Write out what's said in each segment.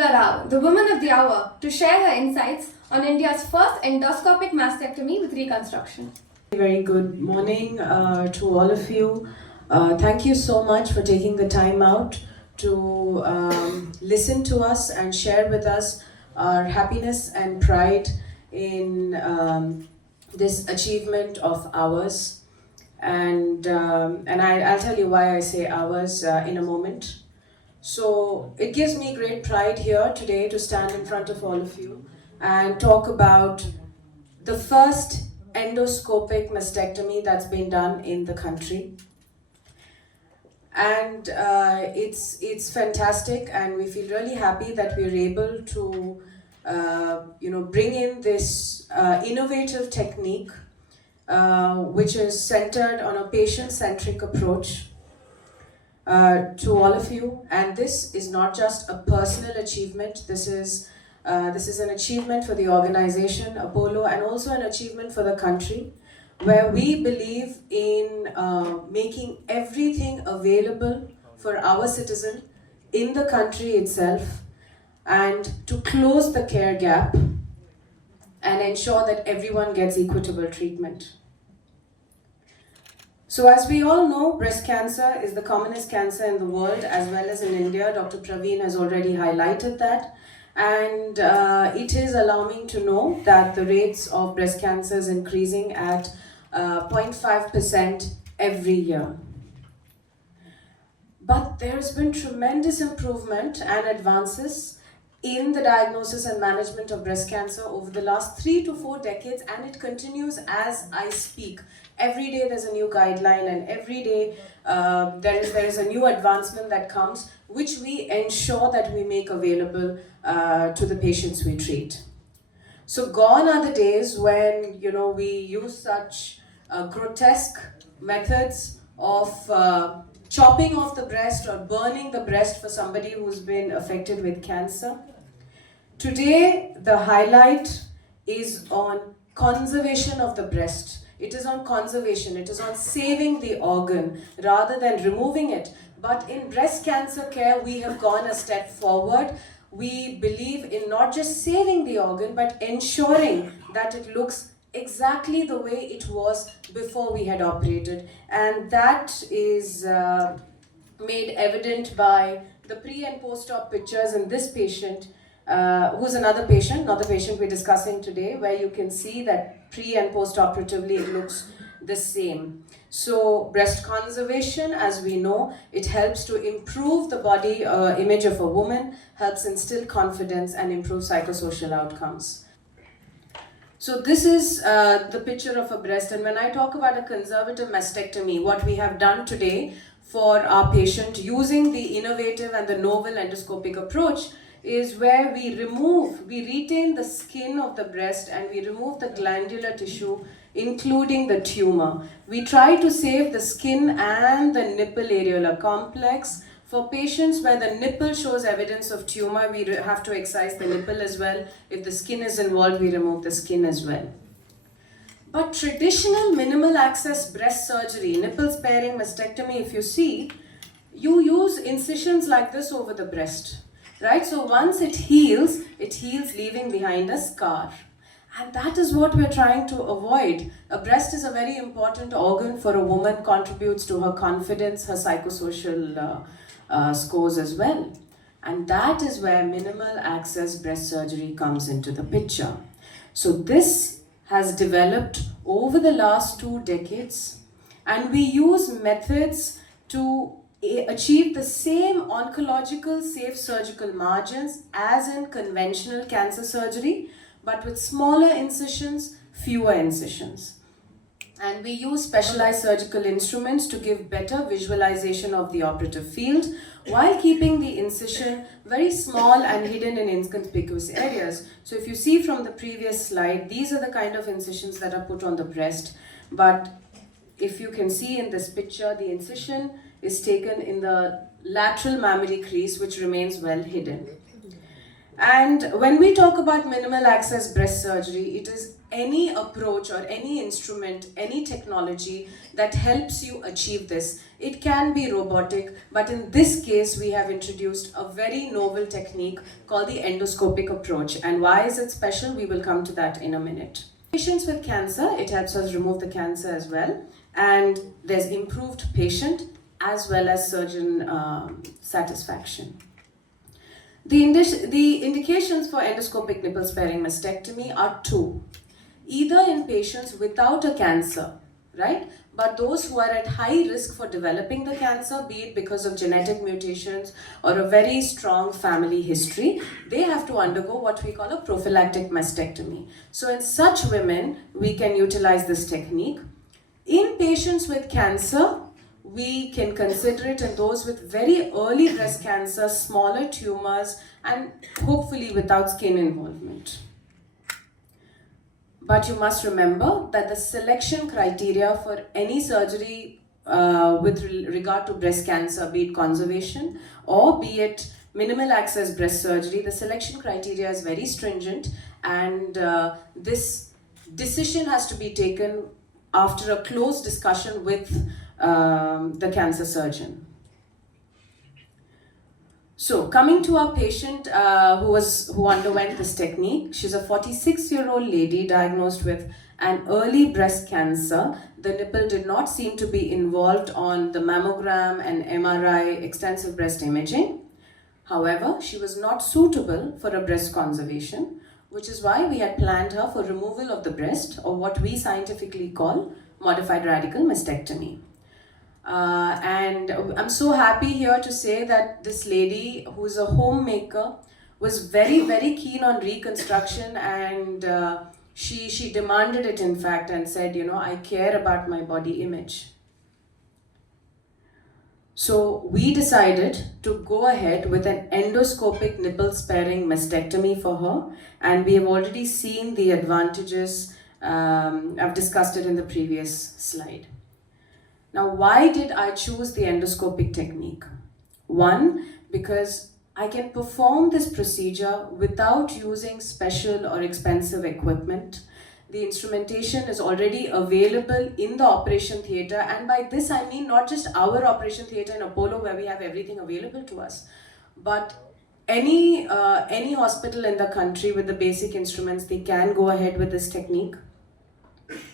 Urmila Rao, the woman of the hour, to share her insights on India's first endoscopic mastectomy with reconstruction. Very good morning to all of you. Thank you so much for taking the time out to listen to us and share with us our happiness and pride in this achievement of ours. And I'll tell you why I say ours in a moment. So it gives me great pride here today to stand in front of all of you and talk about the first endoscopic mastectomy that's been done in the country. And it's fantastic, and we feel really happy that we're able to bring in this innovative technique which is centered on a patient-centric approach to all of you. And this is not just a personal achievement. This is an achievement for the organization Apollo, and also an achievement for the country, where we believe in making everything available for our citizen in the country itself, and to close the care gap and ensure that everyone gets equitable treatment. So as we all know, breast cancer is the commonest cancer in the world, as well as in India. Dr. Praveen has already highlighted that. And it is alarming to know that the rates of breast cancer is increasing at 0.5% every year. But there has been tremendous improvement and advances in the diagnosis and management of breast cancer over the last 3 to 4 decades, and it continues as I speak. Every day there's a new guideline, and every day there is a new advancement that comes, which we ensure that we make available to the patients we treat. So gone are the days when we use such grotesque methods of chopping off the breast or burning the breast for somebody who's been affected with cancer. Today, the highlight is on conservation of the breast. It is on conservation. It is on saving the organ rather than removing it. But in breast cancer care, we have gone a step forward. We believe in not just saving the organ, but ensuring that it looks exactly the way it was before we had operated. And that is made evident by the pre and post-op pictures in this patient, who's another patient, not the patient we're discussing today, where you can see that pre and post-operatively it looks the same. So breast conservation, as we know, it helps to improve the body image of a woman, helps instill confidence, and improve psychosocial outcomes. So this is the picture of a breast, and when I talk about a conservative mastectomy, what we have done today for our patient using the innovative and the novel endoscopic approach is where we retain the skin of the breast, and we remove the glandular tissue, including the tumor. We try to save the skin and the nipple areolar complex. For patients where the nipple shows evidence of tumor, we have to excise the nipple as well. If the skin is involved, we remove the skin as well. But traditional minimal access breast surgery, nipple sparing mastectomy, if you see, you use incisions like this over the breast, right? So once it heals leaving behind a scar. And that is what we're trying to avoid. A breast is a very important organ for a woman, contributes to her confidence, her psychosocial scores as well. And that is where minimal access breast surgery comes into the picture. So this has developed over the last 2 decades, and we use methods to achieve the same oncological safe surgical margins as in conventional cancer surgery, but with smaller incisions, fewer incisions. And we use specialized surgical instruments to give better visualization of the operative field while keeping the incision very small and hidden in inconspicuous areas. So if you see from the previous slide, these are the kind of incisions that are put on the breast. But if you can see in this picture, the incision is taken in the lateral mammary crease, which remains well hidden. And when we talk about minimal access breast surgery, it is any approach or any instrument, any technology that helps you achieve this. It can be robotic, but in this case, we have introduced a very novel technique called the endoscopic approach. And why is it special? We will come to that in a minute. Patients with cancer, it helps us remove the cancer as well. And there's improved patient as well as surgeon satisfaction. The indications for endoscopic nipple sparing mastectomy are two. Either in patients without a cancer, right? But those who are at high risk for developing the cancer, be it because of genetic mutations or a very strong family history, they have to undergo what we call a prophylactic mastectomy. So in such women, we can utilize this technique. In patients with cancer, we can consider it in those with very early breast cancer, smaller tumors, and hopefully without skin involvement. But you must remember that the selection criteria for any surgery with regard to breast cancer, be it conservation or be it minimal access breast surgery, the selection criteria is very stringent, and this decision has to be taken after a close discussion with the cancer surgeon. So, coming to our patient who underwent this technique, she's a 46-year-old lady diagnosed with an early breast cancer. The nipple did not seem to be involved on the mammogram and MRI extensive breast imaging. However, she was not suitable for a breast conservation, which is why we had planned her for removal of the breast, or what we scientifically call modified radical mastectomy. And I'm so happy here to say that this lady, who is a homemaker, was very, very keen on reconstruction, and she demanded it, in fact, and said, you know, I care about my body image. So we decided to go ahead with an endoscopic nipple sparing mastectomy for her, and we have already seen the advantages. I've discussed it in the previous slide. Now, why did I choose the endoscopic technique? One, because I can perform this procedure without using special or expensive equipment. The instrumentation is already available in the operation theatre, and by this I mean not just our operation theatre in Apollo where we have everything available to us, but any hospital in the country with the basic instruments, they can go ahead with this technique.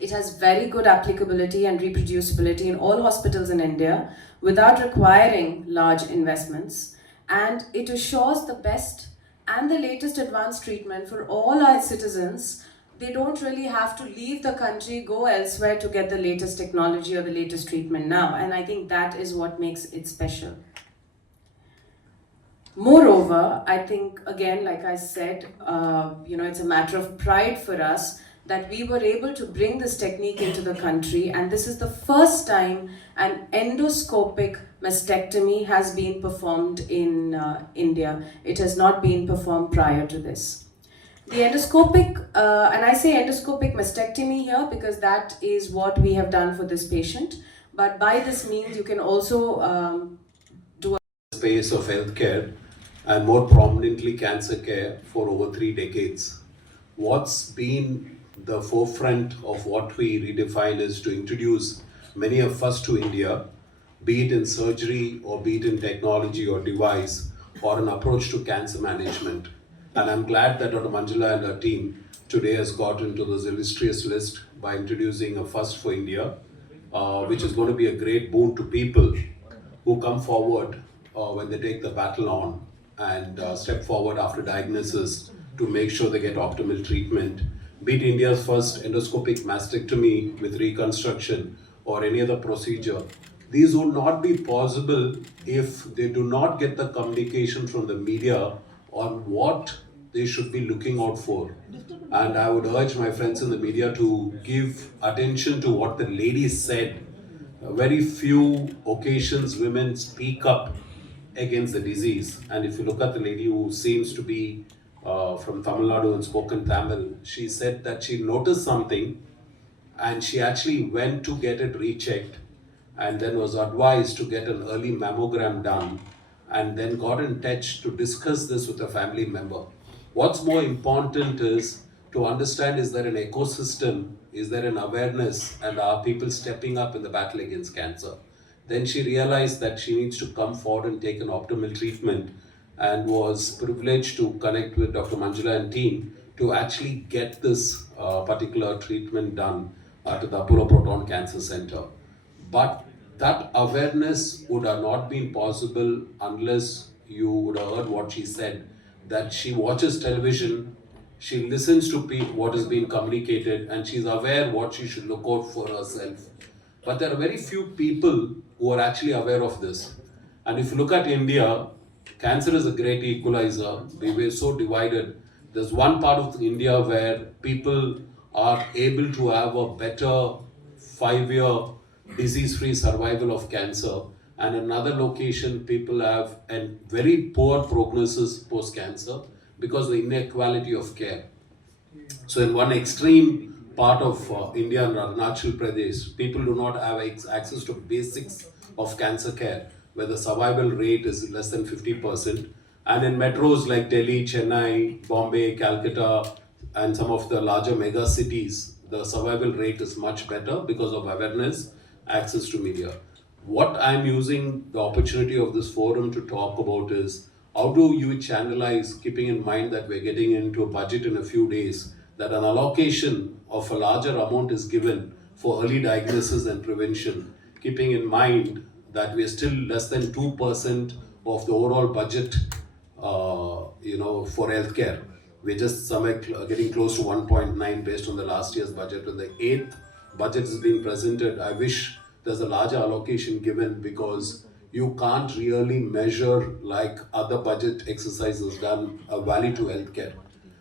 It has very good applicability and reproducibility in all hospitals in India without requiring large investments, and it assures the best and the latest advanced treatment for all our citizens. They don't really have to leave the country, go elsewhere to get the latest technology or the latest treatment now, and I think that is what makes it special. Moreover, I think, again, like I said, it's a matter of pride for us that we were able to bring this technique into the country, and this is the first time an endoscopic mastectomy has been performed in India. It has not been performed prior to this. The endoscopic, and I say endoscopic mastectomy here because that is what we have done for this patient, but by this means you can also do a space of healthcare and more prominently cancer care for over 3 decades. What's been the forefront of what we redefine is to introduce many of us to India, be it in surgery or be it in technology or device or an approach to cancer management. And I'm glad that Dr. Manjula and her team today has got into this illustrious list by introducing a first for India, which is going to be a great boon to people who come forward when they take the battle on and step forward after diagnosis to make sure they get optimal treatment. Be it India's first endoscopic mastectomy with reconstruction or any other procedure, these would not be possible if they do not get the communication from the media on what they should be looking out for. And I would urge my friends in the media to give attention to what the lady said. Very few occasions women speak up against the disease. And if you look at the lady who seems to be from Tamil Nadu and spoken Tamil, she said that she noticed something and she actually went to get it rechecked and then was advised to get an early mammogram done and then got in touch to discuss this with a family member. What's more important is to understand, is there an ecosystem, is there an awareness, and are people stepping up in the battle against cancer? Then she realized that she needs to come forward and take an optimal treatment, and was privileged to connect with Dr. Manjula and team to actually get this particular treatment done at the Apollo Proton Cancer Center. But that awareness would have not been possible unless you would have heard what she said, that she watches television, she listens to what is being communicated, and she's aware what she should look out for herself. But there are very few people who are actually aware of this. And if you look at India, cancer is a great equalizer. We were so divided. There's one part of India where people are able to have a better 5-year disease-free survival of cancer, and another location people have a very poor prognosis post-cancer because of the inequality of care. So in one extreme part of India and Arunachal Pradesh, people do not have access to basics of cancer care, where the survival rate is less than 50%. And in metros like Delhi, Chennai, Bombay, Calcutta, and some of the larger mega cities, the survival rate is much better because of awareness, access to media. What I'm using the opportunity of this forum to talk about is, how do you channelize, keeping in mind that we're getting into a budget in a few days, that an allocation of a larger amount is given for early diagnosis and prevention, keeping in mind that we're still less than 2% of the overall budget for healthcare. We're just somewhere getting close to 1.9 based on the last year's budget. When the 8th budget is being presented, I wish there's a larger allocation given, because you can't really measure, like other budget exercises done, a value to healthcare.